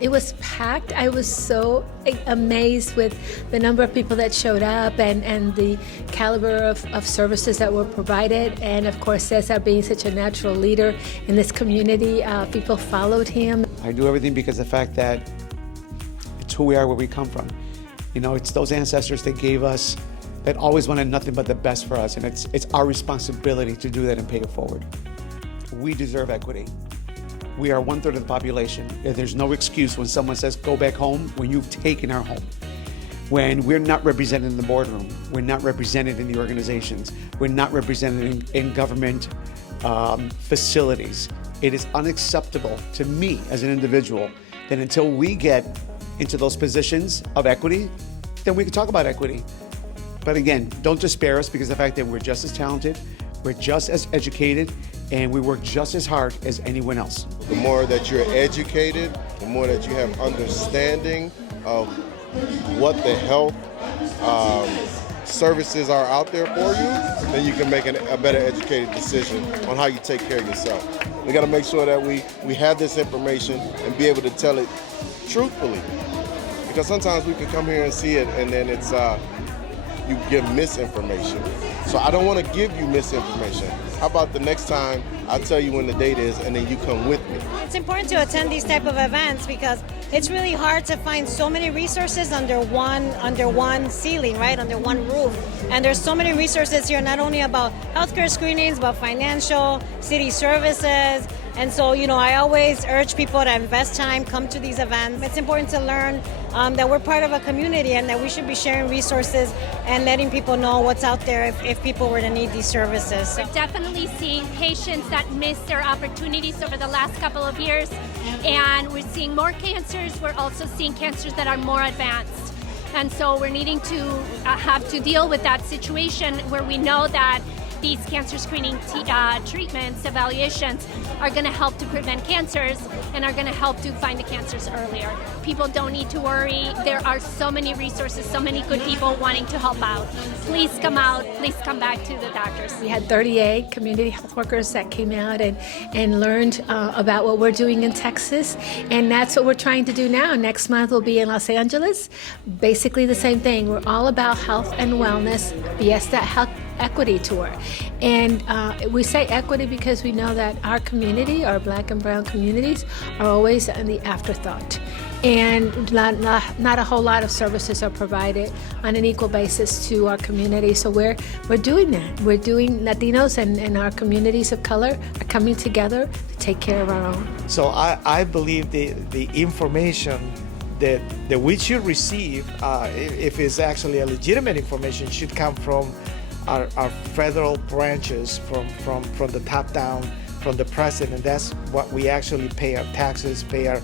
It was packed. I was so amazed with the number of people that showed up and the caliber of services that were provided. And of course, Cesar being such a natural leader in this community, people followed him. I do everything because of the fact that it's who we are, where we come from. You know, it's those ancestors that gave us, that always wanted nothing but the best for us. And it's our responsibility to do that and pay it forward. We deserve equity. We are 1/3 of the population. There's no excuse when someone says, go back home, when you've taken our home. When we're not represented in the boardroom, we're not represented in the organizations, we're not represented in government facilities. It is unacceptable to me as an individual that until we get into those positions of equity, then we can talk about equity. But again, don't despair us because of the fact that we're just as talented, we're just as educated, and we work just as hard as anyone else. The more that you're educated, the more that you have understanding of what the health services are out there for you, then you can make a better educated decision on how you take care of yourself. We got to make sure that we have this information and be able to tell it truthfully. Because sometimes we can come here and see it and then it's you give misinformation. So I don't want to give you misinformation. How about the next time I tell you when the date is and then you come with me? It's important to attend these type of events because it's really hard to find so many resources under one ceiling, right? Under one roof. And there's so many resources here, not only about healthcare screenings, but financial, city services. And so, I always urge people to invest time, come to these events. It's important to learn that we're part of a community and that we should be sharing resources and letting people know what's out there if people were to need these services. We're definitely seeing patients that missed their opportunities over the last couple of years, and we're seeing more cancers. We're also seeing cancers that are more advanced. And so we're needing to have to deal with that situation where we know that these cancer screening treatments, evaluations, are going to help to prevent cancers and are going to help to find the cancers earlier. People don't need to worry. There are so many resources, so many good people wanting to help out. Please come out. Please come back to the doctors. We had 38 community health workers that came out and learned about what we're doing in Texas. And that's what we're trying to do now. Next month we'll be in Los Angeles. Basically the same thing. We're all about health and wellness. Fiesta Health Equity Tour. And we say equity because we know that our community, our Black and brown communities, are always in the afterthought. And not a whole lot of services are provided on an equal basis to our community. So we're doing that. We're doing Latinos and our communities of color are coming together to take care of our own. So I believe the information that we should receive, if it's actually a legitimate information, should come from our federal branches, from the top down, from the president. That's what we actually pay our taxes, pay our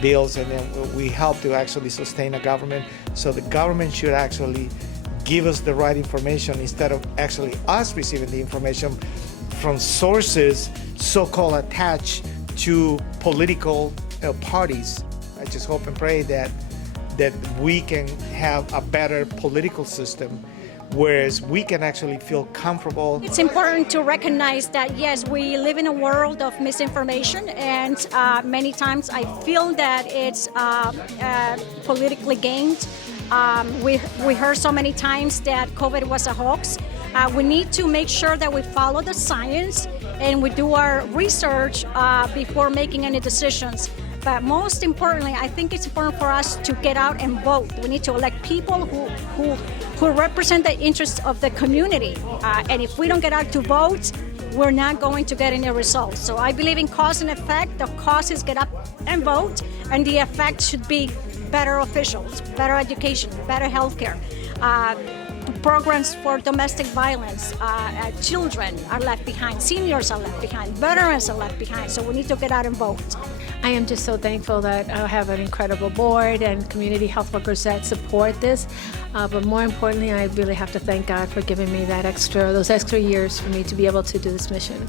bills, and then we help to actually sustain a government. So the government should actually give us the right information instead of actually us receiving the information from sources so-called attached to political parties. I just hope and pray that we can have a better political system, whereas we can actually feel comfortable. It's important to recognize that, yes, we live in a world of misinformation, and many times I feel that it's politically gained. We heard so many times that COVID was a hoax. We need to make sure that we follow the science and we do our research before making any decisions. But most importantly, I think it's important for us to get out and vote. We need to elect people who represent the interests of the community. And if we don't get out to vote, we're not going to get any results. So I believe in cause and effect. The cause is get up and vote, and the effect should be better officials, better education, better healthcare. Programs for domestic violence, children are left behind, seniors are left behind, veterans are left behind, so we need to get out and vote. I am just so thankful that I have an incredible board and community health workers that support this, but more importantly, I really have to thank God for giving me those extra years for me to be able to do this mission.